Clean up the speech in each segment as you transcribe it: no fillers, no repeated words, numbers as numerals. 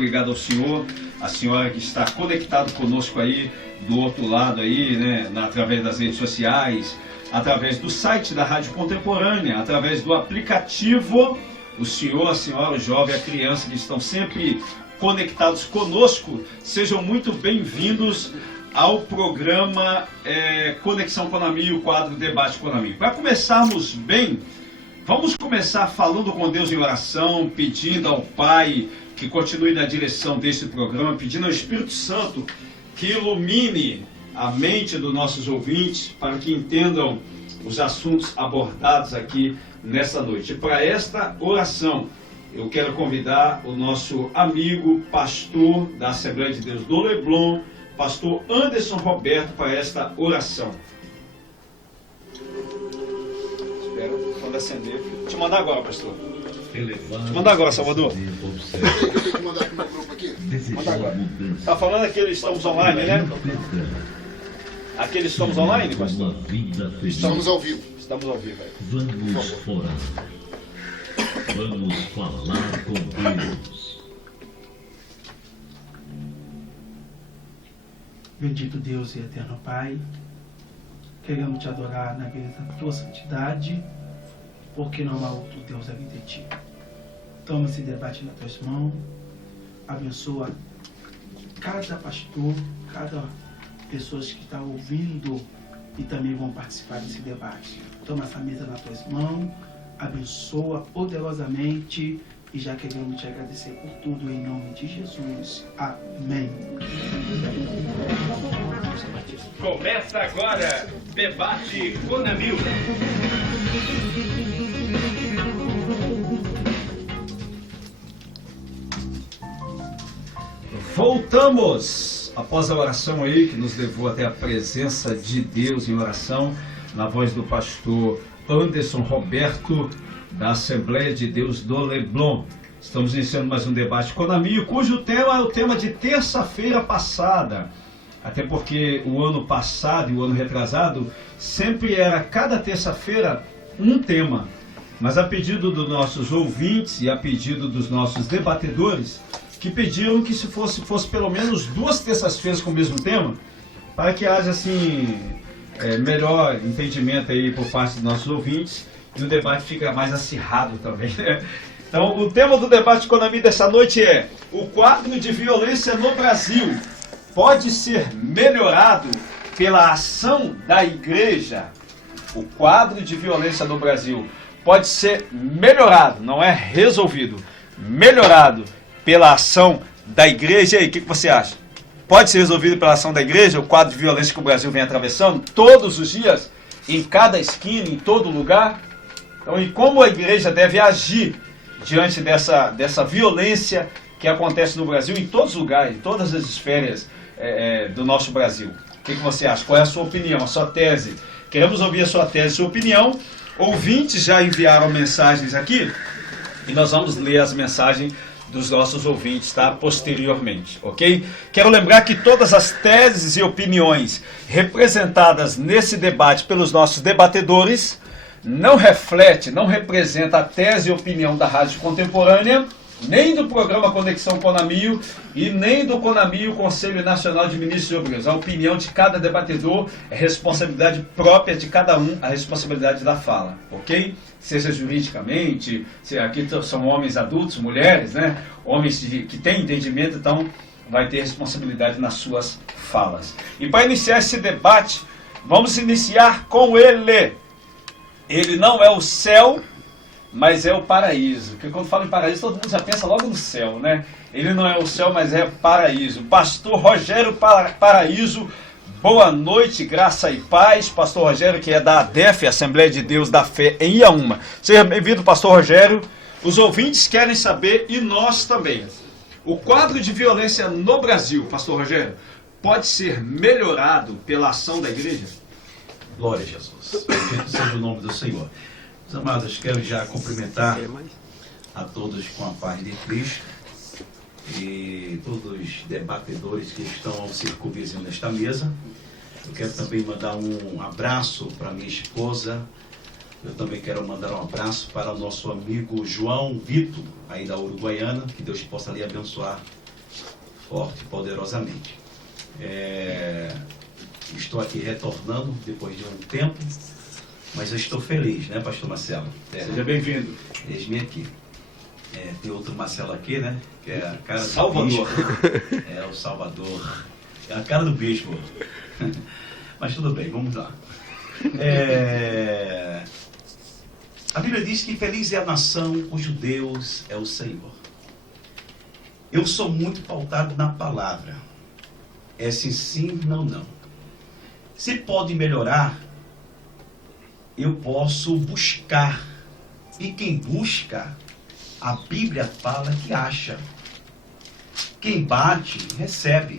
Obrigado ao senhor, a senhora que está conectado conosco aí, do outro lado aí, né, através das redes sociais, através do site da Rádio Contemporânea, através do aplicativo. O senhor, a senhora, o jovem, a criança que estão sempre conectados conosco, sejam muito bem-vindos ao programa Conexão Conami, o quadro Debate Conami. Para começarmos bem, vamos começar falando com Deus em oração, pedindo ao Pai que continue na direção desse programa, pedindo ao Espírito Santo que ilumine a mente dos nossos ouvintes para que entendam os assuntos abordados aqui nesta noite. E para esta oração, eu quero convidar o nosso amigo pastor da Assembleia de Deus do Leblon, pastor Anderson Roberto, para esta oração. Espero quando acender. Vou te mandar agora, pastor. Te mandar agora, Salvador. Tem que mandar para o meu grupo aqui? Manda agora. Está falando aquele estamos online, né? Aquele estamos online, pastor? Estamos ao vivo. Estamos ao vivo. Vamos fora. Vamos falar com Deus. Bendito Deus e eterno Pai, queremos te adorar na beleza da tua santidade, porque não há outro Deus além de ti. Toma esse debate nas tuas mãos, abençoa cada pastor, cada pessoa que está ouvindo e também vão participar desse debate. Toma essa mesa nas tuas mãos, abençoa poderosamente e já queremos te agradecer por tudo em nome de Jesus. Amém. Começa agora, Debate Conamil. Voltamos após a oração aí que nos levou até a presença de Deus em oração, na voz do pastor Anderson Roberto, da Assembleia de Deus do Leblon. Estamos iniciando mais um debate Conami, cujo tema é o tema de terça-feira passada. Até porque o ano passado e o ano retrasado sempre era cada terça-feira um tema. Mas a pedido dos nossos ouvintes e a pedido dos nossos debatedores, que pediram que se fosse pelo menos 2 terças-feiras com o mesmo tema, para que haja assim melhor entendimento aí por parte dos nossos ouvintes e o debate fica mais acirrado também, né? Então, o tema do debate Conami dessa noite é: o quadro de violência no Brasil pode ser melhorado pela ação da igreja? O quadro de violência no Brasil pode ser melhorado, não é resolvido, melhorado pela ação da igreja. E aí, o que você acha? Pode ser resolvido pela ação da igreja, o quadro de violência que o Brasil vem atravessando todos os dias, em cada esquina, em todo lugar? Então, e como a igreja deve agir diante dessa violência que acontece no Brasil, em todos os lugares, em todas as esferas do nosso Brasil? O que você acha? Qual é a sua opinião, a sua tese? Queremos ouvir a sua tese, a sua opinião. Ouvintes já enviaram mensagens aqui e nós vamos ler as mensagens dos nossos ouvintes, tá? Posteriormente, ok? Quero lembrar que todas as teses e opiniões representadas nesse debate pelos nossos debatedores não representa a tese e opinião da Rádio Contemporânea, nem do programa Conexão Conamio e nem do Conamio, Conselho Nacional de Ministros e Obreiros. A opinião de cada debatedor é responsabilidade própria de cada um, a responsabilidade da fala, ok? Seja juridicamente, aqui são homens adultos, mulheres, né? Homens que têm entendimento, então vai ter responsabilidade nas suas falas. E para iniciar esse debate, vamos iniciar com ele. Ele não é o céu, mas é o paraíso. Porque quando fala em paraíso, todo mundo já pensa logo no céu, né? Ele não é o céu, mas é paraíso. Pastor Rogério Paraíso, boa noite, graça e paz. Pastor Rogério, que é da ADEF, Assembleia de Deus da Fé, em Iaúma. Seja bem-vindo, pastor Rogério. Os ouvintes querem saber, e nós também, o quadro de violência no Brasil, pastor Rogério, pode ser melhorado pela ação da igreja? Glória a Jesus. Bendito seja o nome do Senhor. Meus amados, quero já cumprimentar a todos com a paz de Cristo e todos os debatedores que estão ao circunvizinho nesta mesa. Eu quero também mandar um abraço para minha esposa. Eu também quero mandar um abraço para o nosso amigo João Vitor, aí da Uruguaiana. Que Deus possa lhe abençoar forte e poderosamente. Estou aqui retornando depois de um tempo, mas eu estou feliz, né, pastor Marcelo? Seja bem-vindo. Eis-me aqui. Tem outro Marcelo aqui, né? Que é a cara do Salvador. bispo. É o Salvador. É a cara do bispo. Mas tudo bem, vamos lá. A Bíblia diz que feliz é a nação cujo Deus é o Senhor. Eu sou muito pautado na palavra. É sim, sim, não, não. Se pode melhorar, eu posso buscar. E quem busca, a Bíblia fala que acha. Quem bate, recebe.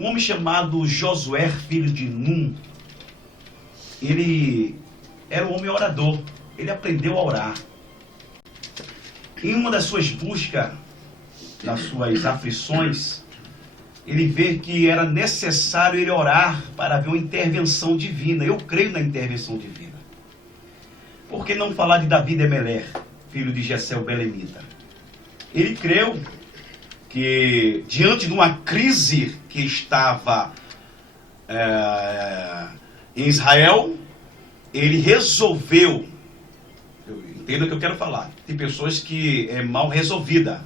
Um homem chamado Josué, filho de Num, ele era um homem orador. Ele aprendeu a orar. Em uma das suas buscas, nas suas aflições, ele vê que era necessário ele orar para ver uma intervenção divina. Eu creio na intervenção divina. Por que não falar de Davi de Emeler, filho de Jessé o Belemita? Ele creu que, diante de uma crise que estava em Israel, ele resolveu, entenda o que eu quero falar, tem pessoas que é mal resolvida,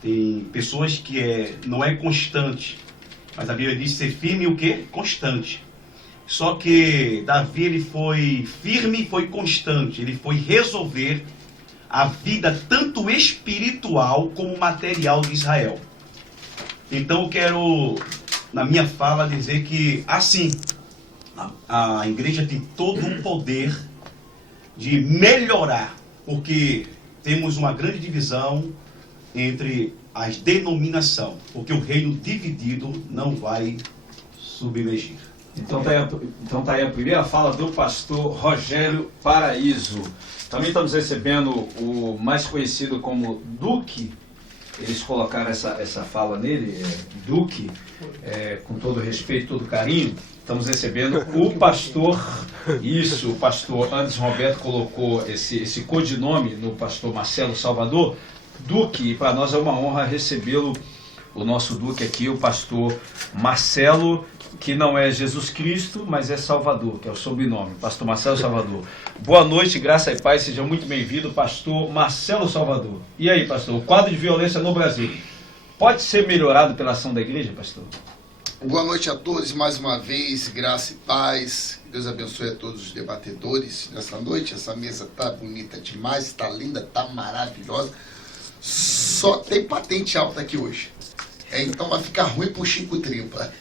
tem pessoas que não é constante, mas a Bíblia diz ser firme e o quê? Constante. Só que Davi, ele foi firme e foi constante, ele foi resolver a vida tanto espiritual como material de Israel. Então eu quero, na minha fala, dizer que, assim, a igreja tem todo o poder de melhorar, porque temos uma grande divisão entre as denominações, porque o reino dividido não vai submergir. Então tá aí a primeira fala do pastor Rogério Paraíso. Também estamos recebendo o mais conhecido como Duque. Eles colocaram essa fala nele, Duque, com todo respeito, todo carinho. Estamos recebendo o pastor, o pastor Anderson Roberto colocou esse codinome no pastor Marcelo Salvador, Duque, e para nós é uma honra recebê-lo, o nosso Duque aqui, o pastor Marcelo, que não é Jesus Cristo, mas é Salvador, que é o sobrenome, pastor Marcelo Salvador. Boa noite, graça e paz, seja muito bem-vindo, pastor Marcelo Salvador. E aí, pastor, o quadro de violência no Brasil pode ser melhorado pela ação da igreja, pastor? Boa noite a todos, mais uma vez, graça e paz. Deus abençoe a todos os debatedores nessa noite. Essa mesa tá bonita demais, tá linda, tá maravilhosa. Só tem patente alta aqui hoje. Então vai ficar ruim pro Chico Tripa.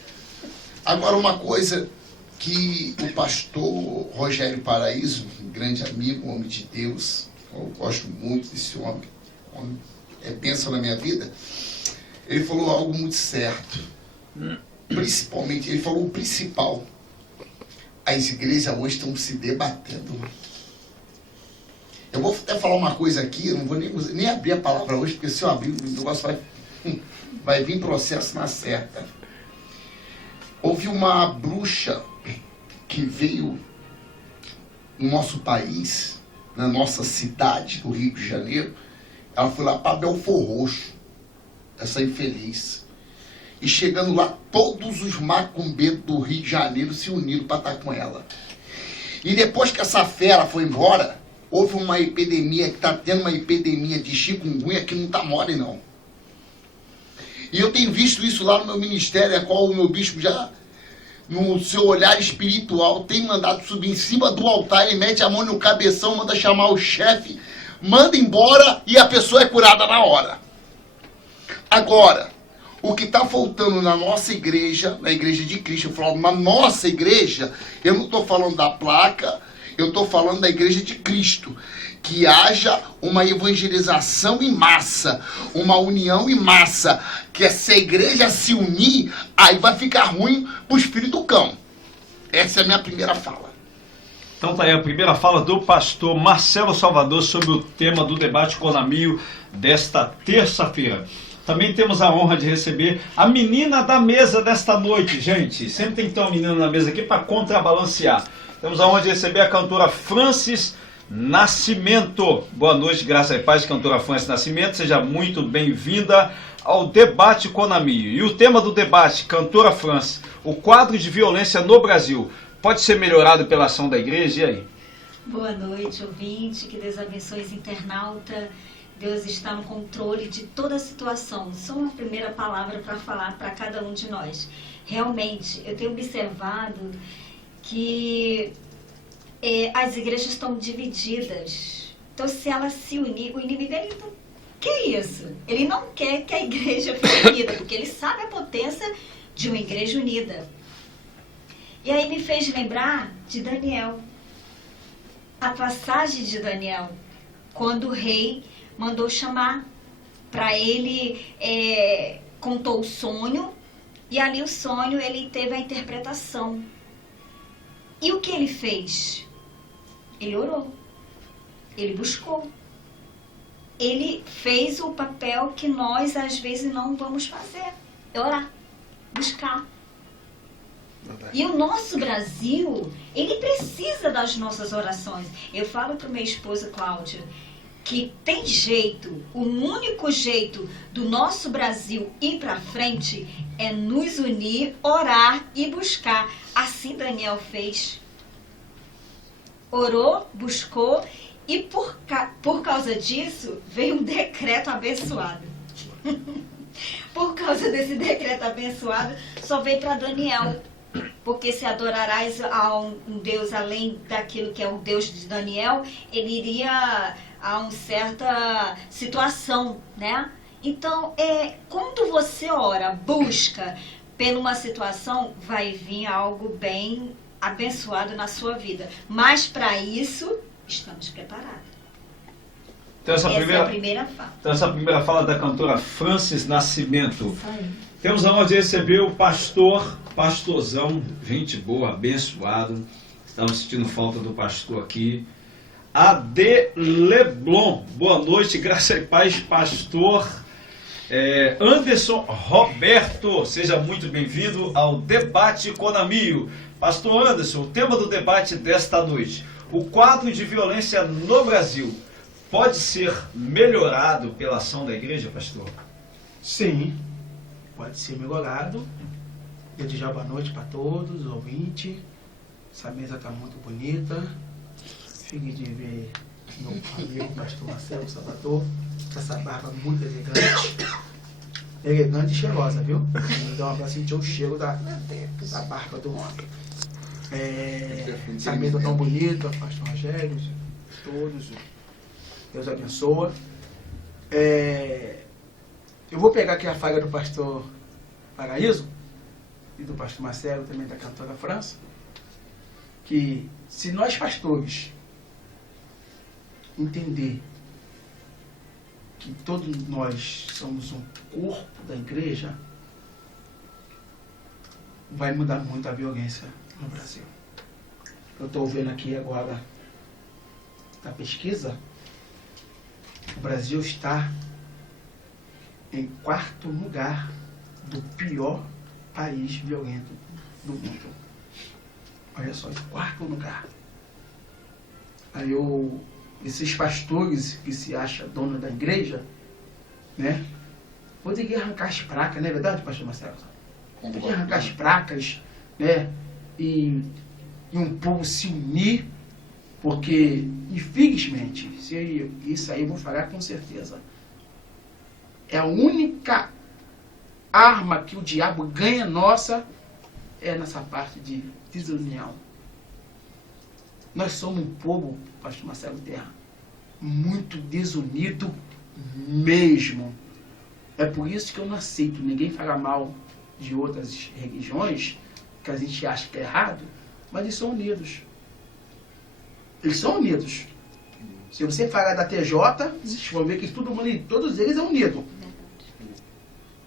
Agora, uma coisa que o pastor Rogério Paraíso, um grande amigo, um homem de Deus, eu gosto muito desse homem é bênção na minha vida, ele falou algo muito certo. Principalmente, ele falou o principal. As igrejas hoje estão se debatendo. Eu vou até falar uma coisa aqui, eu não vou nem abrir a palavra hoje, porque se eu abrir, o negócio vai vir processo na certa. Houve uma bruxa que veio no nosso país, na nossa cidade do Rio de Janeiro. Ela foi lá para Belfor Roxo, essa infeliz. E chegando lá, todos os macumbeiros do Rio de Janeiro se uniram para estar com ela. E depois que essa fera foi embora, houve uma epidemia, que está tendo uma epidemia de chikungunya que não está mole, não. E eu tenho visto isso lá no meu ministério, a qual o meu bispo já, no seu olhar espiritual, tem mandado subir em cima do altar, ele mete a mão no cabeção, manda chamar o chefe, manda embora e a pessoa é curada na hora. Agora, o que está faltando na nossa igreja, na igreja de Cristo, eu falo na nossa igreja, eu não estou falando da placa, eu estou falando da igreja de Cristo. Que haja uma evangelização em massa, uma união em massa, que essa igreja se unir, aí vai ficar ruim para os filhos do cão. Essa é a minha primeira fala. Então tá aí a primeira fala do pastor Marcelo Salvador sobre o tema do debate Conamio desta terça-feira. Também temos a honra de receber a menina da mesa desta noite, gente. Sempre tem que ter uma menina na mesa aqui para contrabalancear. Temos a honra de receber a cantora Francis Nascimento. Boa noite, graça e paz, cantora Francis Nascimento. Seja muito bem-vinda ao Debate Conamio. E o tema do debate, cantora Francis, o quadro de violência no Brasil pode ser melhorado pela ação da igreja? E aí? Boa noite, ouvinte. Que Deus abençoe os internautas. Deus está no controle de toda a situação. Só uma primeira palavra para falar para cada um de nós. Realmente, eu tenho observado que as igrejas estão divididas. Então, se elas se unir, o inimigo, ele não quer isso. Ele não quer que a igreja fique unida, porque ele sabe a potência de uma igreja unida. E aí me fez lembrar de Daniel. A passagem de Daniel, quando o rei mandou chamar para ele, contou o sonho, e ali o sonho ele teve a interpretação. E o que ele fez? Ele orou, ele buscou, ele fez o papel que nós às vezes não vamos fazer, orar, buscar. E o nosso Brasil, ele precisa das nossas orações. Eu falo para o meu esposo Cláudio que tem jeito, o único jeito do nosso Brasil ir para frente é nos unir, orar e buscar. Assim Daniel fez. Orou, buscou e por causa disso veio um decreto abençoado. Por causa desse decreto abençoado, só veio para Daniel. Porque se adorarás a um Deus além daquilo que é o Deus de Daniel, ele iria a uma certa situação, né? Então, quando você ora, busca por uma situação, vai vir algo bem abençoado na sua vida. Mas para isso, estamos preparados. Então, essa é a primeira fala. Então, essa primeira fala da cantora Francis Nascimento. Isso aí. Temos a honra de receber o pastorzão, gente boa, abençoado. Estamos sentindo falta do pastor aqui. Ade Leblon. Boa noite, graça e paz, pastor Anderson Roberto. Seja muito bem-vindo ao Debate Conamio. Pastor Anderson, o tema do debate desta noite: o quadro de violência no Brasil pode ser melhorado pela ação da igreja, pastor? Sim, pode ser melhorado. Desde já boa noite para todos, os ouvintes. Essa mesa está muito bonita. Feliz de ver meu amigo, pastor Marcelo Salvador. Essa barba muito elegante. Elegante e cheirosa, viu? Então, para sentir o cheiro da barba do homem. Essa mesa tão bonita, pastor Rogério, todos. Deus abençoa. Eu vou pegar aqui a fala do pastor Paraíso e do pastor Marcelo, também da cantora França, que se nós pastores entender que todos nós somos um corpo da igreja, vai mudar muito a violência no Brasil. Eu estou vendo aqui agora na pesquisa, o Brasil está em 4º lugar do pior país violento do mundo. Olha só, em 4º lugar. Aí esses pastores que se acham dono da igreja, né? Poderia arrancar as placas, não é verdade, pastor Marcelo? Poderia arrancar as placas, né? E um povo se unir, porque, infelizmente, isso aí eu vou falar com certeza, é a única arma que o diabo ganha nossa, é nessa parte de desunião. Nós somos um povo, pastor Marcelo Terra, muito desunido mesmo. É por isso que eu não aceito ninguém falar mal de outras religiões, que a gente acha que é errado, mas eles são unidos. Eles são unidos. Se você falar da TJ, vocês vão ver que todos eles são unidos.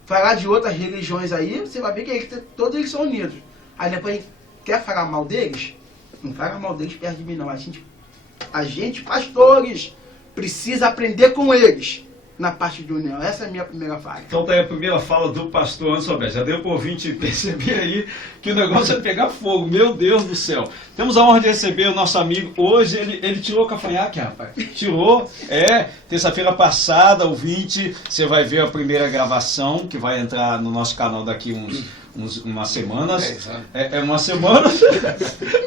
Falar de outras religiões aí, você vai ver que todos eles são unidos. Aí depois, quer falar mal deles? Não fala mal deles perto de mim, não. A gente, pastores, precisa aprender com eles. na parte de união. Essa é a minha primeira fala. Então tá aí a primeira fala do pastor Anderson Roberto. Já deu para o ouvinte perceber aí que o negócio é pegar fogo. Meu Deus do céu. Temos a honra de receber o nosso amigo. Hoje ele tirou o cafanhaque, rapaz. Tirou. Terça-feira passada, ouvinte, você vai ver a primeira gravação que vai entrar no nosso canal daqui umas semanas. Uma semana.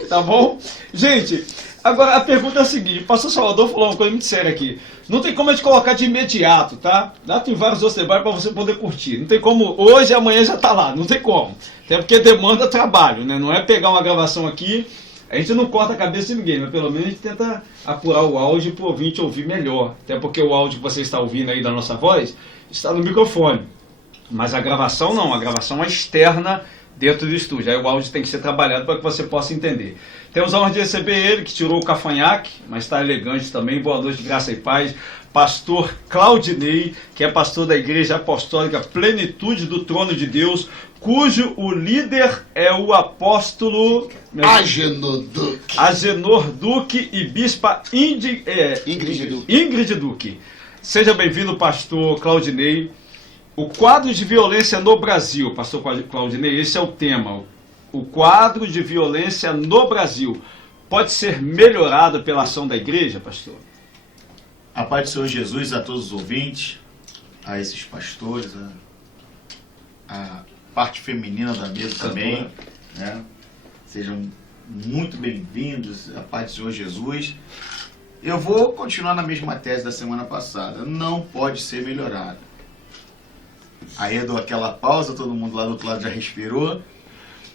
Tá bom? Gente, agora a pergunta é a seguinte. O pastor Salvador falou uma coisa muito séria aqui. Não tem como a gente colocar de imediato, tá? Lá tem vários outros debates para você poder curtir. Não tem como, hoje e amanhã já tá lá, não tem como. Até porque demanda trabalho, né? Não é pegar uma gravação aqui, a gente não corta a cabeça de ninguém, mas pelo menos a gente tenta apurar o áudio para o ouvinte ouvir melhor. Até porque o áudio que você está ouvindo aí da nossa voz está no microfone. Mas a gravação não, a gravação é externa dentro do estúdio. Aí o áudio tem que ser trabalhado para que você possa entender. Temos a honra de receber ele, que tirou o cafanhaque, mas está elegante também. Boa noite, graça e paz. Pastor Claudinei, que é pastor da Igreja Apostólica Plenitude do Trono de Deus, cujo o líder é o apóstolo Agenor Duque e bispa Ingrid Duque. Seja bem-vindo, pastor Claudinei. O quadro de violência no Brasil, pastor Claudinei, esse é o tema. O quadro de violência no Brasil pode ser melhorado pela ação da igreja, pastor? A paz do Senhor Jesus a todos os ouvintes, a esses pastores, a parte feminina da mesa também, né? Sejam muito bem-vindos, a paz do Senhor Jesus. Eu vou continuar na mesma tese da semana passada, não pode ser melhorado. Aí eu dou aquela pausa, todo mundo lá do outro lado já respirou.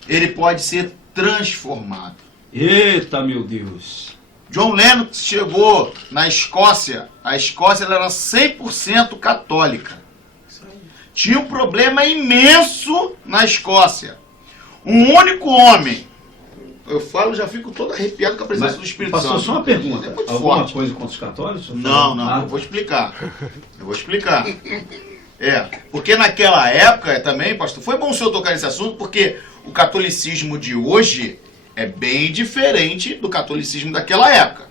Ele pode ser transformado. Eita, meu Deus! John Lennox chegou na Escócia. A Escócia ela era 100% católica. Tinha um problema imenso na Escócia. Um único homem. Eu falo, já fico todo arrepiado com a presença do Espírito Santo. Pastor, só uma pergunta. É muito Alguma forte. coisa contra os católicos? Não, eu vou explicar. Porque naquela época também, pastor, foi bom o senhor tocar nesse assunto, porque o catolicismo de hoje é bem diferente do catolicismo daquela época.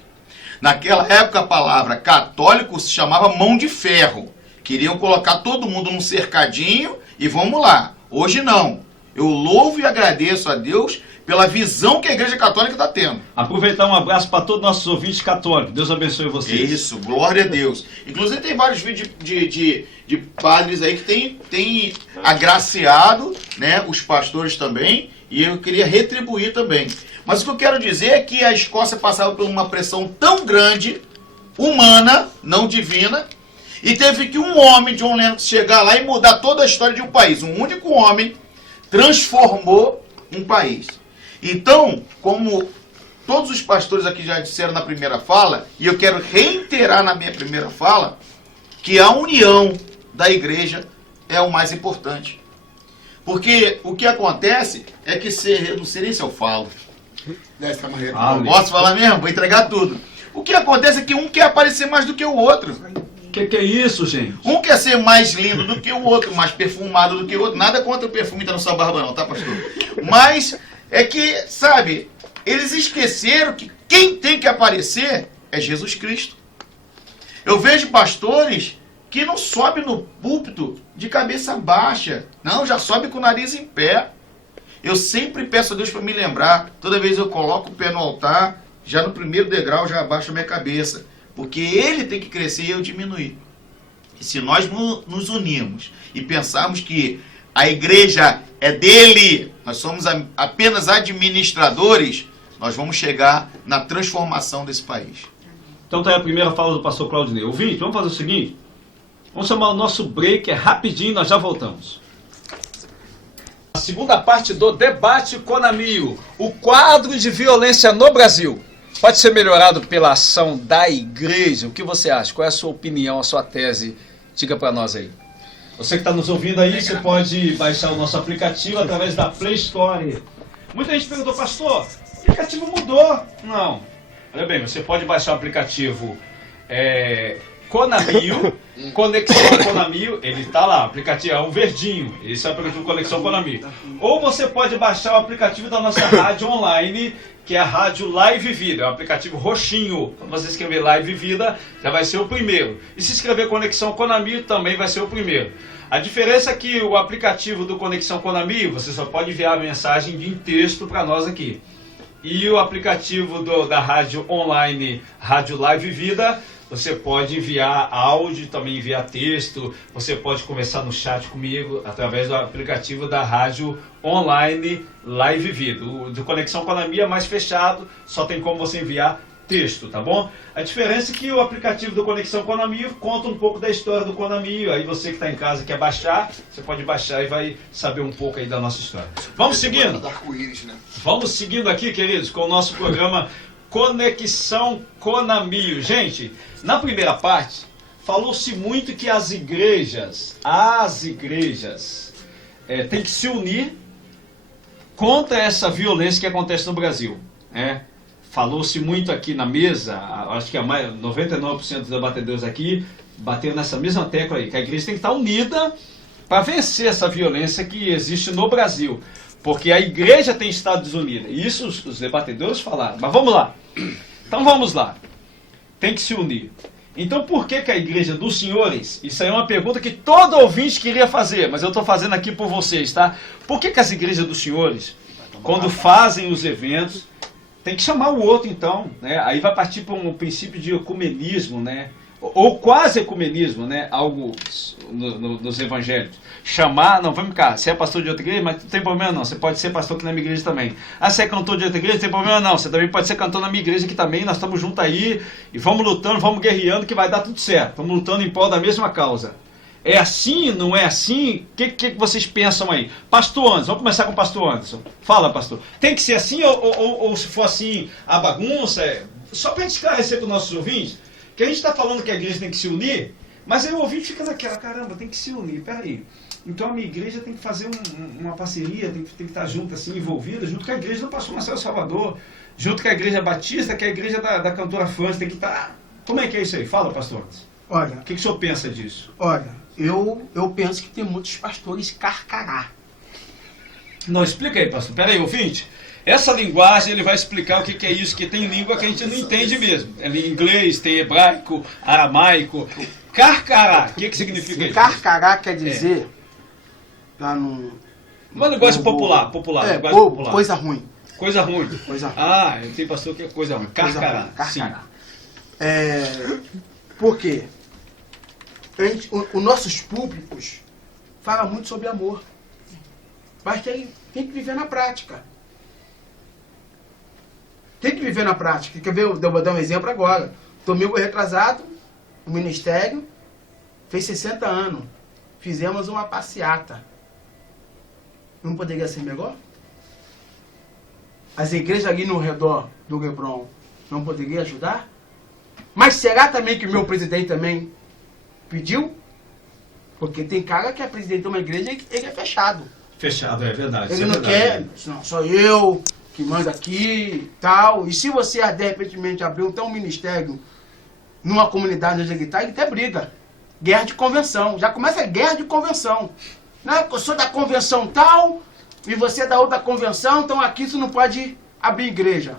Naquela época a palavra católico se chamava mão de ferro. Queriam colocar todo mundo num cercadinho e vamos lá. Hoje não. Eu louvo e agradeço a Deus pela visão que a Igreja Católica está tendo. Aproveitar um abraço para todos os nossos ouvintes católicos. Deus abençoe vocês. Isso, glória a Deus. Inclusive tem vários vídeos de padres aí que tem agraciado, né, os pastores também, e eu queria retribuir também. Mas o que eu quero dizer é que a Escócia passava por uma pressão tão grande, humana, não divina, e teve que um homem, John Lennox, chegar lá e mudar toda a história de um país. Um único homem transformou um país. Então, como todos os pastores aqui já disseram na primeira fala, e eu quero reiterar na minha primeira fala, que a união da igreja é o mais importante. Porque o que acontece é que, eu não sei nem se eu falo. Posso falar mesmo? Vou entregar tudo. O que acontece é que um quer aparecer mais do que o outro. Que é isso, gente? Um quer ser mais lindo do que o outro, mais perfumado do que o outro. Nada contra o perfume que tá na sua barba não, tá, pastor? Mas é que, sabe, eles esqueceram que quem tem que aparecer é Jesus Cristo. Eu vejo pastores que não sobem no púlpito de cabeça baixa. Não, já sobe com o nariz em pé. Eu sempre peço a Deus para me lembrar. Toda vez eu coloco o pé no altar, já no primeiro degrau já abaixo a minha cabeça. Porque ele tem que crescer e eu diminuir. E se nós nos unirmos e pensarmos que a igreja é dele, nós somos apenas administradores, nós vamos chegar na transformação desse país. Então tá aí a primeira fala do pastor Claudinei. Ouvinte, vamos fazer o seguinte? Vamos chamar o nosso break, é rapidinho, nós já voltamos. A segunda parte do debate Conamio. O quadro de violência no Brasil pode ser melhorado pela ação da igreja? O que você acha? Qual é a sua opinião, a sua tese? Diga para nós aí. Você que está nos ouvindo aí, você pode baixar o nosso aplicativo através da Play Store. Muita gente perguntou, pastor, o aplicativo mudou? Não. Olha bem, você pode baixar o aplicativo Conamio, Conexão Conamio, ele tá lá, o aplicativo é um verdinho, esse é o aplicativo Conexão Conamio. Ou você pode baixar o aplicativo da nossa rádio online, que é a Rádio Live Vida, é um aplicativo roxinho. Quando você escrever Live Vida, já vai ser o primeiro. E se escrever Conexão Conamio, também vai ser o primeiro. A diferença é que o aplicativo do Conexão Conamio, você só pode enviar a mensagem em texto para nós aqui. E o aplicativo da rádio online, Rádio Live Vida, você pode enviar áudio, também enviar texto, você pode conversar no chat comigo através do aplicativo da rádio online Live Vida. O do Conexão Conamio é mais fechado, só tem como você enviar texto, tá bom? A diferença é que o aplicativo do Conexão Conamio conta um pouco da história do Conamio, aí você que está em casa quer baixar, você pode baixar e vai saber um pouco aí da nossa história. Vamos seguindo? Né? Vamos seguindo aqui, queridos, com o nosso programa Conexão Conamio. Gente, na primeira parte, falou-se muito que as igrejas têm que se unir contra essa violência que acontece no Brasil. Falou-se muito aqui na mesa, acho que 99% dos debatedores aqui bateram nessa mesma tecla aí, que a igreja tem que estar unida para vencer essa violência que existe no Brasil. Porque a igreja tem estado desunida. E isso os debatedores falaram. Mas vamos lá. Então vamos lá. Tem que se unir. Então por que a igreja dos senhores, isso aí é uma pergunta que todo ouvinte queria fazer, mas eu estou fazendo aqui por vocês, tá? Por que as igrejas dos senhores, quando fazem os eventos, tem que chamar o outro então, né? Aí vai partir para um princípio de ecumenismo, né? Ou quase ecumenismo, né? Algo nos evangélicos. Chamar, não, vamos cá, você é pastor de outra igreja, mas não tem problema não, você pode ser pastor aqui na minha igreja também. Ah, você é cantor de outra igreja, não tem problema não, você também pode ser cantor na minha igreja aqui também, nós estamos juntos aí, e vamos lutando, vamos guerreando que vai dar tudo certo, vamos lutando em prol da mesma causa. É assim, não é assim? O que vocês pensam aí? Pastor Anderson, vamos começar com o pastor Anderson. Fala, pastor. Tem que ser assim ou se for assim, a bagunça? Só para a gente esclarecer para os nossos ouvintes, que a gente está falando que a igreja tem que se unir, mas aí o ouvinte fica naquela, caramba, tem que se unir, peraí. Então a minha igreja tem que fazer uma parceria, tem que estar junto, assim, envolvida, junto com a igreja do pastor Marcelo Salvador, junto com a igreja batista, que é a igreja da cantora Fãs, tem que estar... Como é que é isso aí? Fala, pastor Anderson. Olha, O que o senhor pensa disso? olha, eu penso que tem muitos pastores carcará. Não, explica aí, pastor. Pera aí, ouvinte. Essa linguagem, ele vai explicar o que é isso, que tem língua que a gente não entende mesmo. É inglês, tem hebraico, aramaico. Carcará, o que significa isso? Carcará quer dizer... Tá num... Uma linguagem popular, linguagem popular. Coisa ruim. Coisa ruim. Coisa ruim. Ah, eu tenho pastor que é coisa ruim. Carcará. Carcará. Por quê? Os nossos públicos falam muito sobre amor. Mas tem que viver na prática. Tem que viver na prática. Quer ver? Eu vou dar um exemplo agora. Domingo retrasado, o ministério fez 60 anos. Fizemos uma passeata. Não poderia ser melhor? As igrejas ali no redor do Lebron não poderiam ajudar? Mas será também que o meu presidente também pediu? Porque tem cara que é presidente de uma igreja e ele é fechado. Fechado, é verdade. Ele não quer, não, sou eu que mando aqui e tal. E se você de repente abrir um ministério numa comunidade onde ele está, ele até briga. Guerra de convenção. Já começa a guerra de convenção. Não, eu sou da convenção tal e você é da outra convenção, então aqui você não pode abrir igreja.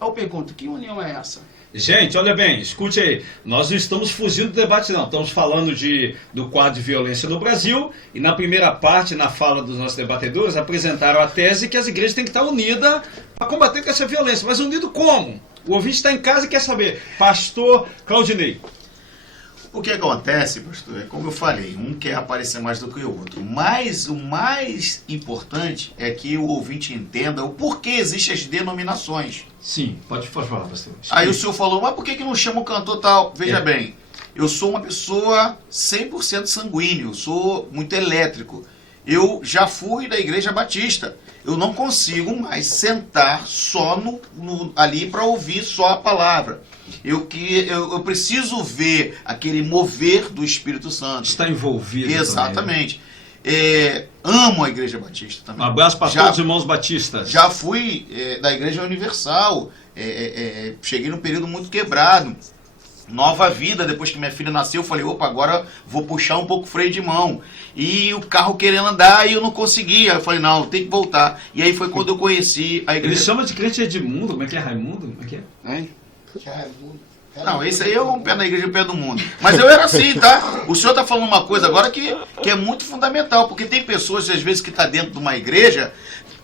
Eu pergunto, que união é essa? Gente, olha bem, escute aí. Nós não estamos fugindo do debate, não. Estamos falando do quadro de violência no Brasil. E na primeira parte, na fala dos nossos debatedores, apresentaram a tese que as igrejas têm que estar unidas para combater com essa violência. Mas unido como? O ouvinte está em casa e quer saber. Pastor Claudinei. O que acontece, pastor, é como eu falei, um quer aparecer mais do que o outro. Mas o mais importante é que o ouvinte entenda o porquê existem as denominações. Sim, pode falar, pastor. Aí o senhor falou, mas por que não chama o cantor tal? Veja bem, eu sou uma pessoa 100% sanguíneo, eu sou muito elétrico. Eu já fui da Igreja Batista. Eu não consigo mais sentar só ali para ouvir só a palavra. Eu preciso ver aquele mover do Espírito Santo. Está envolvido. Exatamente. Amo a Igreja Batista também. Um abraço para todos os irmãos batistas. Já fui da Igreja Universal. Cheguei num período muito quebrado. Nova vida, depois que minha filha nasceu, eu falei, opa, agora vou puxar um pouco o freio de mão. E o carro querendo andar e eu não conseguia. Eu falei, não, tem que voltar. E aí foi quando eu conheci a igreja. Ele chama de crente Edmundo, como é que é? Raimundo? Como é que é? Hein? Raimundo. Não, esse aí é um pé na igreja e um pé do mundo. Mas eu era assim, tá? O senhor tá falando uma coisa agora que é muito fundamental, porque tem pessoas, às vezes, que tá dentro de uma igreja,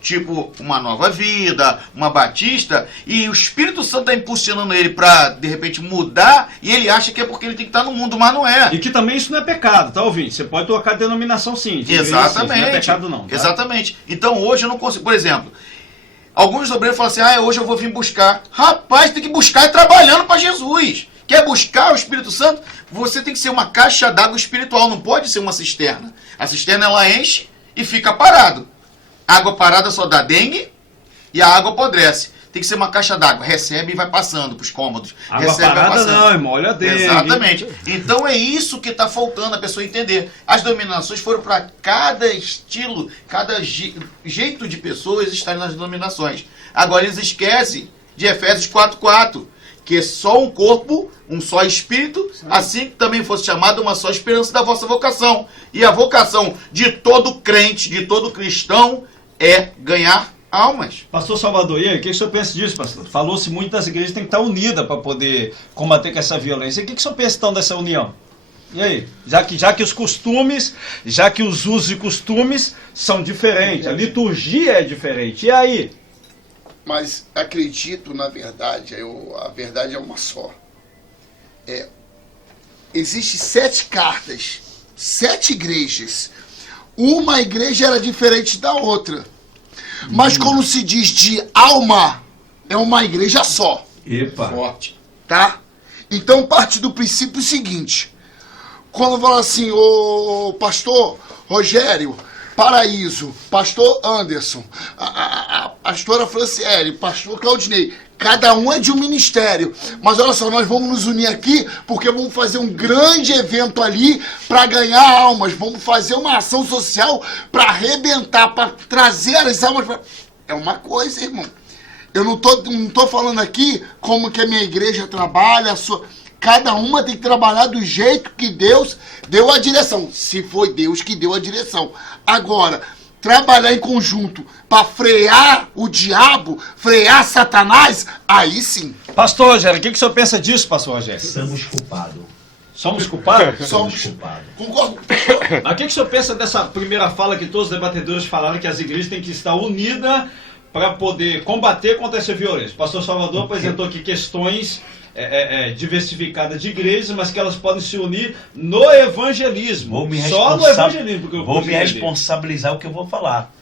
tipo uma Nova Vida, uma Batista, e o Espírito Santo tá impulsionando ele pra, de repente, mudar, e ele acha que é porque ele tem que estar no mundo, mas não é. E que também isso não é pecado, tá, ouvinte? Você pode trocar a denominação sim. De igreja, Exatamente. sim, não é pecado não. Tá? Exatamente. Então hoje eu não consigo, por exemplo, alguns obreiros falam assim, hoje eu vou vir buscar. Rapaz, tem que buscar trabalhando para Jesus. Quer buscar o Espírito Santo? Você tem que ser uma caixa d'água espiritual, não pode ser uma cisterna. A cisterna ela enche e fica parado. Água parada só dá dengue e a água apodrece. Tem que ser uma caixa d'água. Recebe e vai passando para os cômodos. Água Recebe e vai parada passando. não, irmão, olha a dengue. Exatamente. Então é isso que está faltando a pessoa entender. As denominações foram para cada estilo, cada jeito de pessoas estarem nas denominações. Agora eles esquecem de Efésios 4:4, que é só um corpo, um só espírito, assim que também fosse chamado uma só esperança da vossa vocação. E a vocação de todo crente, de todo cristão, é ganhar almas. Pastor Salvador, e aí, o que o senhor pensa disso, pastor? Falou-se muito das igrejas têm que estar unidas para poder combater com essa violência. E o que o senhor pensa então dessa união? E aí? Já que os costumes, já que os usos e costumes são diferentes, a liturgia é diferente. E aí? Mas acredito, na verdade, a verdade é uma só. Existem 7 cartas, 7 igrejas. Uma igreja era diferente da outra. Mas quando se diz de alma, é uma igreja só. Epa. Forte. Tá? Então parte do princípio seguinte. Quando fala assim, ô pastor Rogério, Paraíso, pastor Anderson, a pastora Franciele, pastor Claudinei, cada um é de um ministério. Mas olha só, nós vamos nos unir aqui porque vamos fazer um grande evento ali para ganhar almas. Vamos fazer uma ação social para arrebentar, para trazer as almas. É uma coisa, irmão. Eu não tô falando aqui como que a minha igreja trabalha, a sua... Cada uma tem que trabalhar do jeito que Deus deu a direção. Se foi Deus que deu a direção. Agora, trabalhar em conjunto para frear o diabo, frear Satanás, aí sim. Pastor Rogério, o que o senhor pensa disso, pastor Rogério? Somos culpados. Somos culpados? Somos culpados. Concordo. Mas o que o senhor pensa dessa primeira fala que todos os debatedores falaram que as igrejas têm que estar unidas para poder combater contra essa violência? O pastor Salvador apresentou aqui questões diversificadas de igrejas, mas que elas podem se unir no evangelismo. Só no evangelismo. Que eu vou me responsabilizar o que eu vou falar.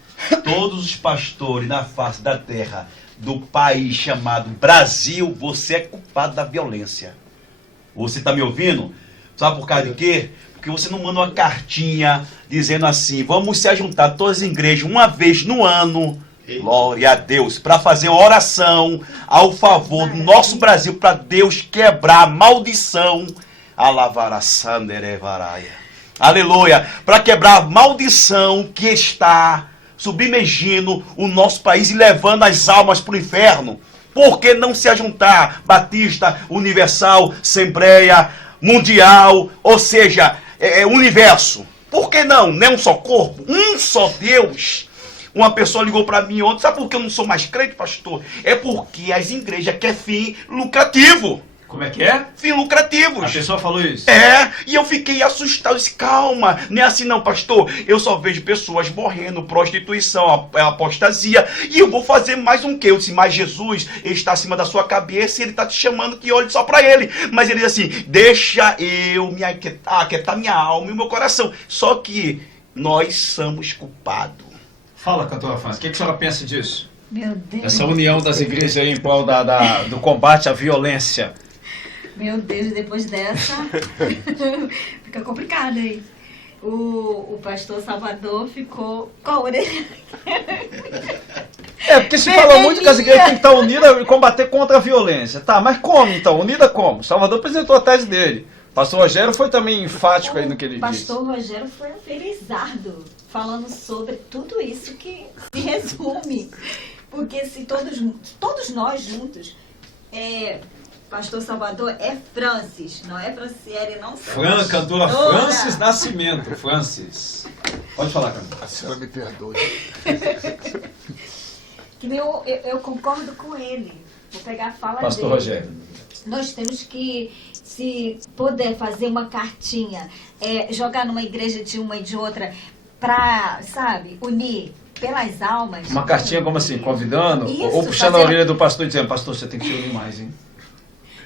Todos os pastores na face da terra do país chamado Brasil, você é culpado da violência. Você está me ouvindo? Sabe por causa de quê? Porque você não manda uma cartinha dizendo assim, vamos se ajuntar todas as igrejas uma vez no ano, glória a Deus, para fazer uma oração ao favor do nosso Brasil, para Deus quebrar a maldição. Aleluia. Para quebrar a maldição que está submergindo o nosso país e levando as almas para o inferno. Por que não se ajuntar? Batista, Universal, Assembleia, Mundial, ou seja, universo. Por que não? Não é um só corpo, um só Deus. Uma pessoa ligou para mim ontem, sabe por que eu não sou mais crente, pastor? É porque as igrejas querem fim lucrativo. Como é que é? Fim lucrativos. A pessoa falou isso. E eu fiquei assustado. Eu disse, calma, não é assim não, pastor. Eu só vejo pessoas morrendo, prostituição, apostasia. E eu vou fazer mais um quê? Eu disse, mas Jesus está acima da sua cabeça e ele está te chamando que olhe só para ele. Mas ele diz assim, deixa eu me aquietar minha alma e o meu coração. Só que nós somos culpados. Fala, cantora França, o que a senhora pensa disso? Meu Deus. Essa união das igrejas aí em prol do combate à violência. Meu Deus, depois dessa, fica complicado aí. O pastor Salvador ficou com a orelha. Porque se falou muito que as igrejas têm que estar unidas e combater contra a violência. Tá, mas como então? Unida como? Salvador apresentou a tese dele. Pastor Rogério foi também enfático aí no que ele disse. Pastor Rogério foi aferizado, falando sobre tudo isso que se resume. Porque se todos nós juntos Pastor Salvador é Francis, não é Franciele, não. Cantora Francis Nascimento. Francis. Pode falar, Camila. A senhora me perdoe. Que nem eu concordo com ele. Vou pegar a fala Pastor dele. Rogério. Nós temos que, se puder fazer uma cartinha, jogar numa igreja de uma e de outra, para, sabe, unir pelas almas. Uma cartinha como assim, convidando? Isso, ou puxando fazer- a orelha do pastor e dizendo, pastor, você tem que se unir mais, hein?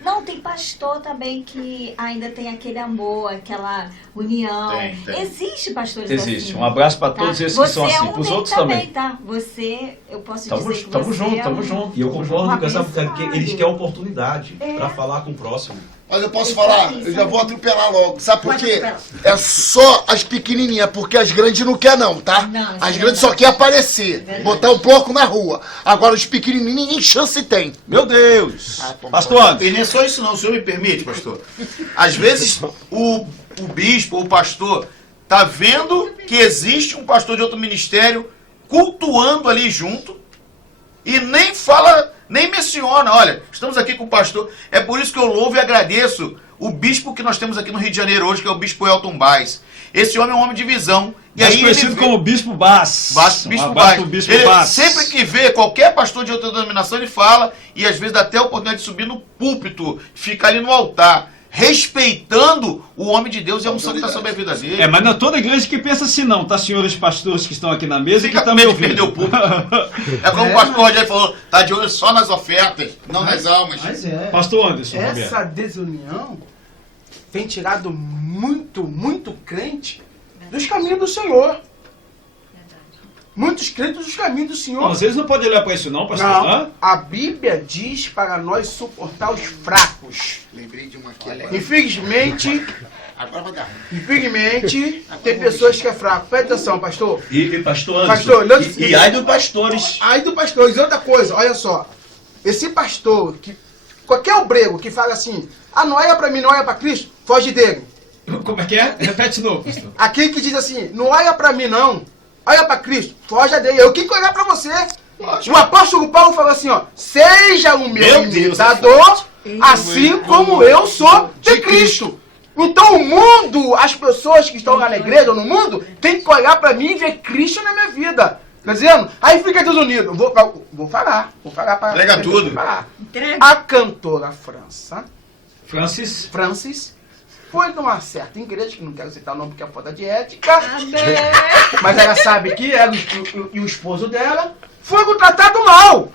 Não, tem pastor também que ainda tem aquele amor, aquela união. Tem. Existe pastores Existe. assim. Um abraço para Tá? todos esses Você que são é assim. um Para os deles outros também. tá? Você, eu posso Tamo dizer que tamo você junto, é tamo um- junto. E eu concordo com essa, abençoado. porque eles querem oportunidade É. para falar com o próximo. Mas eu posso falar, eu já vou atropelar logo. Sabe por Pode quê? atropelar. É só as pequenininhas, porque as grandes não quer não, tá? Não, isso As é grandes só verdade. quer aparecer, Verdade. botar um bloco na rua. Agora os pequenininhos nem chance tem. Meu Deus! Tom, Pastor Anderson. E nem é só isso não, o senhor me permite, pastor? Às vezes o bispo ou o pastor tá vendo que existe um pastor de outro ministério cultuando ali junto e nem fala, nem menciona, olha, estamos aqui com o pastor. É por isso que eu louvo e agradeço o bispo que nós temos aqui no Rio de Janeiro hoje, que é o bispo Elton Baez. Esse homem é um homem de visão. E Mais aí ele conhecido vê- como Bispo Bass. Bispo Um abraço Baez. pro Bispo Ele Bass. sempre que vê qualquer pastor de outra denominação, ele fala, e às vezes dá até a oportunidade de subir no púlpito, ficar ali no altar, respeitando o homem de Deus e a unção que está sobre a vida dele. Mas não é toda igreja que pensa assim não, tá, senhores pastores que estão aqui na mesa e Fica que com também medo de perder o público. É como o pastor Rogério falou, tá de olho só nas ofertas, não nas almas. Mas é. Pastor Anderson, Roberto. Essa desunião tem tirado muito crente dos caminhos do Senhor. Muitos crentes dos caminhos do Senhor. Não, às vezes não pode olhar para isso não, pastor. Não, Hã? a Bíblia diz para nós suportar os fracos. Lembrei de uma aqui agora. Infelizmente, Agora vai dar. tem pessoas que é fraco. Presta atenção, pastor. E pastor Anderson, Pastor, não- e ai dos pastores. Aí do pastor, e outra coisa, olha só. Esse pastor, qualquer obreiro que fala assim, não olha pra mim, não olha pra Cristo, foge dele. Como é que é? Repete de novo, pastor. Aquele que diz assim, não olha pra mim não, olha pra Cristo, foge dele. Eu quero olhar pra você. O apóstolo Paulo falou assim, ó, seja o meu imitador, assim como eu sou de Cristo. Então o mundo, as pessoas que estão lá na igreja ou no mundo, tem que olhar pra mim e ver Cristo na minha vida. Tá dizendo? Aí fica desunido. Vou falar pra... Entrega tudo. Vou falar. Entrega. A cantora Francis. Francis foi numa certa igreja, que não quero citar o nome porque é falta de ética, Amém. mas ela sabe que ela e o esposo dela foram tratados mal.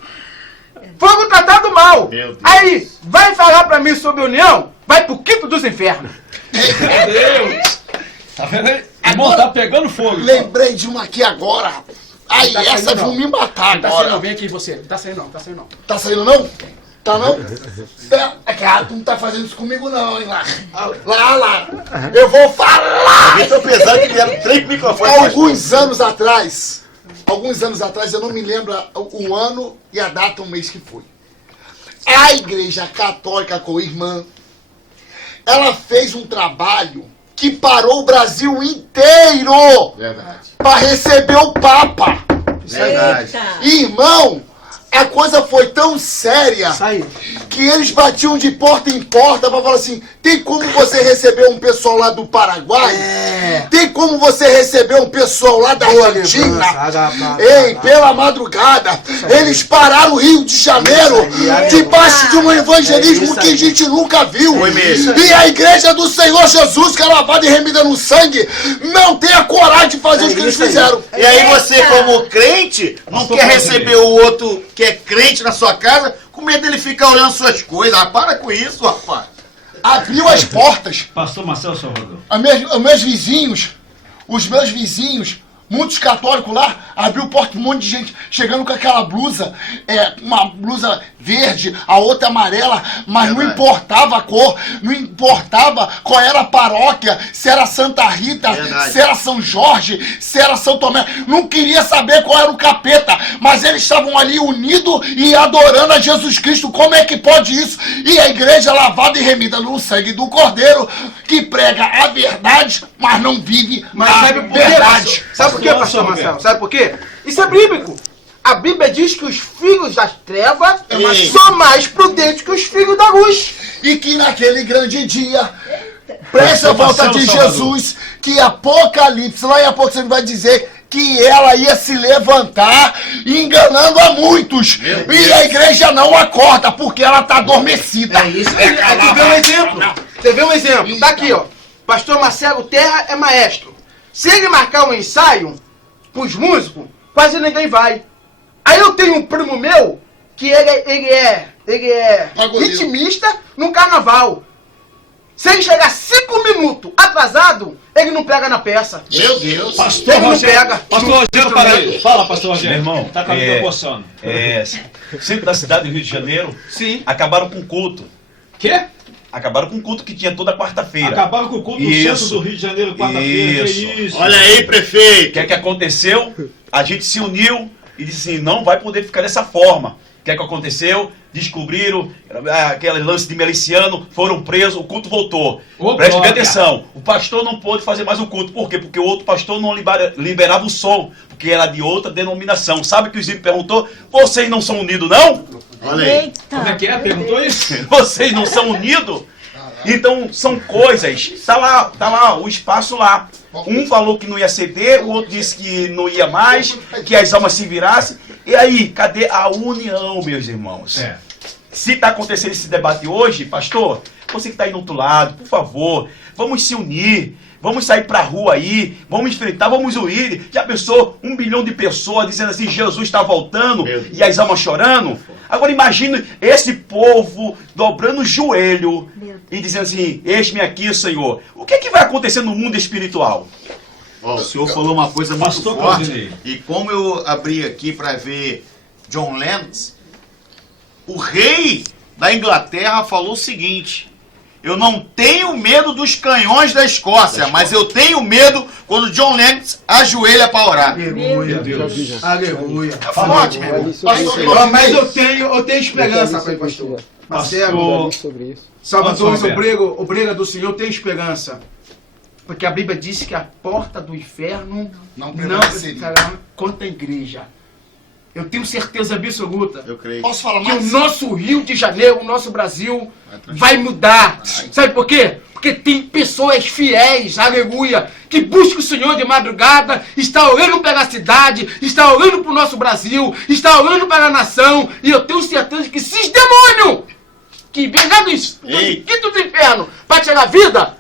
Foram tratados mal. Meu Deus. Aí, vai falar pra mim sobre união? Vai pro quinto dos infernos. Meu Deus! Tá vendo aí? Irmão, tá pegando fogo. Lembrei de uma aqui agora. Aí, Tá essa saindo, vão não. me matar Não tá saindo não, agora. vem aqui você. Não tá saindo não, tá saindo não. Tá saindo não? Tá não? É que tu não tá fazendo isso comigo não, hein, lá. Lá. Eu vou falar! Esse é o pesado que vieram 3 microfones. Alguns anos atrás, eu não me lembro o ano e a data, o mês que foi. A igreja católica com irmã, ela fez um trabalho que parou o Brasil inteiro Verdade. para receber o Papa. Verdade. Eita. Irmão, a coisa foi tão séria Isso aí. que eles batiam de porta em porta pra falar assim, tem como você receber um pessoal lá do Paraguai? Tem como você receber um pessoal lá da Argentina? Ei, pela madrugada, eles pararam o Rio de Janeiro debaixo de um evangelismo que a gente nunca viu. Foi mesmo. E a igreja do Senhor Jesus, que é lavada e remida no sangue, não tem a coragem de fazer o que eles fizeram. E aí você, como crente, não Pastor quer Paulo receber o outro que é crente na sua casa, com medo dele ficar olhando suas coisas. Ah, para com isso, rapaz. Abriu as portas. Pastor Marcelo Salvador. Os meus vizinhos, muitos católicos lá, abriu porta pra um monte de gente chegando com aquela blusa, uma blusa verde, a outra amarela, mas não Verdade. importava a cor, não importava qual era a paróquia, se era Santa Rita, Verdade. se era São Jorge, se era São Tomé, não queria saber qual era o capeta, mas eles estavam ali unidos e adorando a Jesus Cristo. Como é que pode isso? E a igreja lavada e remida no sangue do Cordeiro, que prega a verdade, mas não vive Mas a sabe por quê, verdade. pastor? Sabe por quê, pastor Marcelo? Sabe por quê? Isso é bíblico. A Bíblia diz que os filhos das trevas Ei. são mais prudentes que os filhos da luz. E que naquele grande dia, presta a Pastor volta Marcelo de Salvador. Jesus, que Apocalipse, lá em Apocalipse vai dizer que ela ia se levantar enganando a muitos. E a igreja não acorda porque ela está adormecida. É isso aí. Aqui vê um exemplo. Você vê um exemplo. Tá aqui, ó. Pastor Marcelo Terra é maestro. Se ele marcar um ensaio pros músicos, quase ninguém vai. Aí eu tenho um primo meu que ele é Pagodeiro. ritmista no carnaval. Se ele chegar 5 minutos atrasado, ele não pega na peça. Meu Deus. Pastor Ele não Rogério, pega. Pastor Rogério Paraíso. Fala, Pastor Rogério. Meu irmão, Tá com a proporção. Centro da cidade do Rio de Janeiro, Sim. acabaram com o culto. Quê? Acabaram com o culto que tinha toda quarta-feira. Acabaram com o culto no Isso. centro do Rio de Janeiro, quarta-feira. Que Isso. isso? Olha aí, O prefeito. que aconteceu? A gente se uniu e disse assim, não vai poder ficar dessa forma. O que aconteceu? Descobriram aquele lance de miliciano, foram presos, o culto voltou. Ô, Preste bem glória. atenção, o pastor não pôde fazer mais o culto. Por quê? Porque o outro pastor não liberava o som, porque era de outra denominação. Sabe que o Zico perguntou? Vocês não são unidos, não? Olha aí. Como é que é? Perguntou isso? Vocês não são unidos? Então são coisas. Tá lá o espaço lá. Um falou que não ia ceder, o outro disse que não ia mais, que as almas se virassem. E aí, cadê a união, meus irmãos? É. Se está acontecendo esse debate hoje, pastor, você que está aí do outro lado, por favor, vamos se unir. Vamos sair pra rua aí, vamos enfrentar, vamos unir. Já pensou 1 bilhão de pessoas dizendo assim, Jesus está voltando Meu Deus. e as almas chorando? Agora imagine esse povo dobrando o joelho e dizendo assim, eis-me aqui, Senhor. O que é que vai acontecer no mundo espiritual? Ó, o senhor falou uma coisa muito Pastor forte. Claudinei. E como eu abri aqui para ver John Lennox, o rei da Inglaterra falou o seguinte: eu não tenho medo dos canhões da Escócia, mas eu tenho medo quando John Lennox ajoelha para orar. Aleluia. Deus. Aleluia. É forte, meu irmão. Ó, mas eu tenho esperança, pastor. Marcelo, Pastor Salvador, Roberto. obriga do Senhor, tem esperança. Porque a Bíblia diz que a porta do inferno Não não prevaleceria. ficará contra a igreja. Eu tenho certeza absoluta Eu creio. Posso falar que o mais? nosso Rio de Janeiro, o nosso Brasil, vai mudar. Sabe por quê? Porque tem pessoas fiéis, aleluia, que buscam o Senhor de madrugada, está orando pela cidade, está orando para o nosso Brasil, está orando para a nação, e eu tenho certeza que esses demônios que vêm lá dos Ei. quintos do inferno para tirar a vida,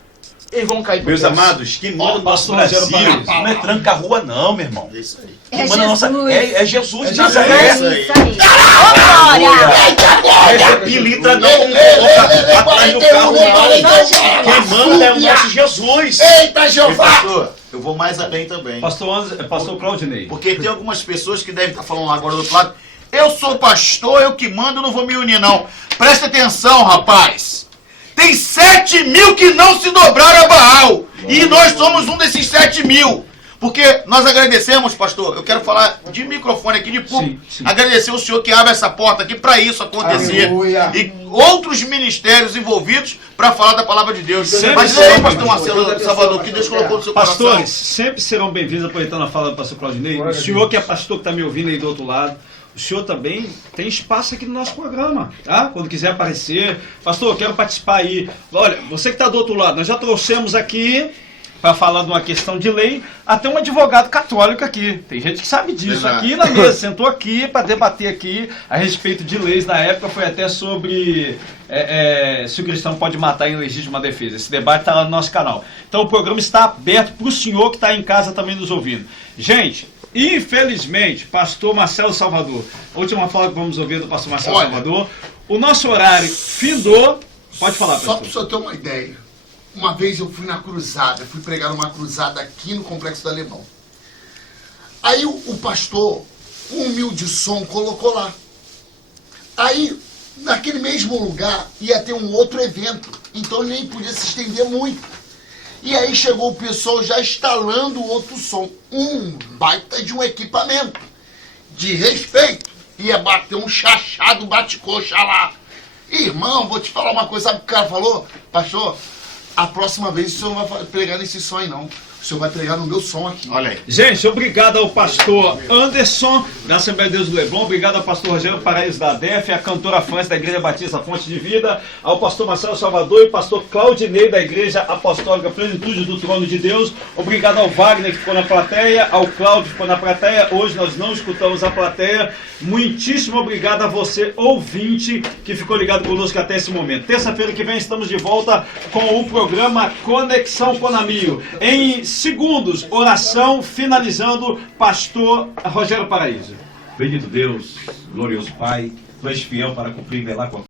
eles vão cair por Meus terra. amados, quem manda no nosso pastor Rogério Brasil Paraíso. não é tranca-rua não, meu irmão. É isso aí. Quem É manda na nossa- Jesus. é Jesus de É Nazaré. isso aí. Isso aí. Ô, glória! Essa pilitra não coloca atrás do carro não. Quem manda é o nosso Jesus. Eita, E, Jeová! pastor, eu vou mais além também. Pastor Claudinei. Porque tem algumas pessoas que devem estar falando lá agora do outro lado. Eu sou pastor, eu que mando, não vou me unir não. Presta atenção, rapaz. Tem 7 mil que não se dobraram a Baal. E nós somos um desses 7 mil. Porque nós agradecemos, pastor. Eu quero falar de microfone aqui, de público. Sim, sim. Agradecer o senhor que abre essa porta aqui para isso acontecer. Aleluia. E outros ministérios envolvidos para falar da palavra de Deus. Sempre Mas serão aí, pastor bem-vindos. Marcelo Salvador, que Deus colocou no seu coração. Pastores, sempre serão bem-vindos, aproveitando a fala do pastor Claudinei. O senhor que é pastor, que está me ouvindo aí do outro lado, o senhor também tem espaço aqui no nosso programa, tá? Quando quiser aparecer. Pastor, eu quero participar aí. Olha, você que está do outro lado, nós já trouxemos aqui, para falar de uma questão de lei, até um advogado católico aqui. Tem gente que sabe disso. Exato. Aqui na mesa, sentou aqui para debater aqui a respeito de leis. Na época foi até sobre se o cristão pode matar em legítima defesa. Esse debate está lá no nosso canal. Então o programa está aberto para o senhor que está em casa também nos ouvindo. Gente, infelizmente, pastor Marcelo Salvador, a última fala que vamos ouvir do pastor Marcelo Olha. Salvador, o nosso horário findou. Pode falar, Só pastor. para o senhor ter uma ideia. Uma vez eu fui na cruzada, fui pregar uma cruzada aqui no Complexo do Alemão. Aí o pastor, um humilde som, colocou lá. Aí, naquele mesmo lugar, ia ter um outro evento. Então nem podia se estender muito. E aí chegou o pessoal já instalando o outro som. Um baita de um equipamento. De respeito. Ia bater um chachado bate-coxa lá. Irmão, vou te falar uma coisa. Sabe o que o cara falou? Pastor, a próxima vez o senhor não vai pregar nesse som aí, não. O senhor vai pregar no meu som aqui. Olha aí. Gente, obrigado ao pastor Anderson, da Assembleia de Deus do Leblon, obrigado ao pastor Rogério Paraíso da ADEF, a cantora França da Igreja Batista Fonte de Vida, ao pastor Marcelo Salvador e ao pastor Claudinei da Igreja Apostólica Plenitude do Trono de Deus, obrigado ao Wagner que ficou na plateia, ao Cláudio que ficou na plateia, hoje nós não escutamos a plateia, muitíssimo obrigado a você, ouvinte, que ficou ligado conosco até esse momento. Terça-feira que vem estamos de volta com o programa Conexão Conamio, em segundos, oração, finalizando, pastor Rogério Paraíso. Bendito Deus, glorioso Pai, tu és fiel para cumprir e velar com a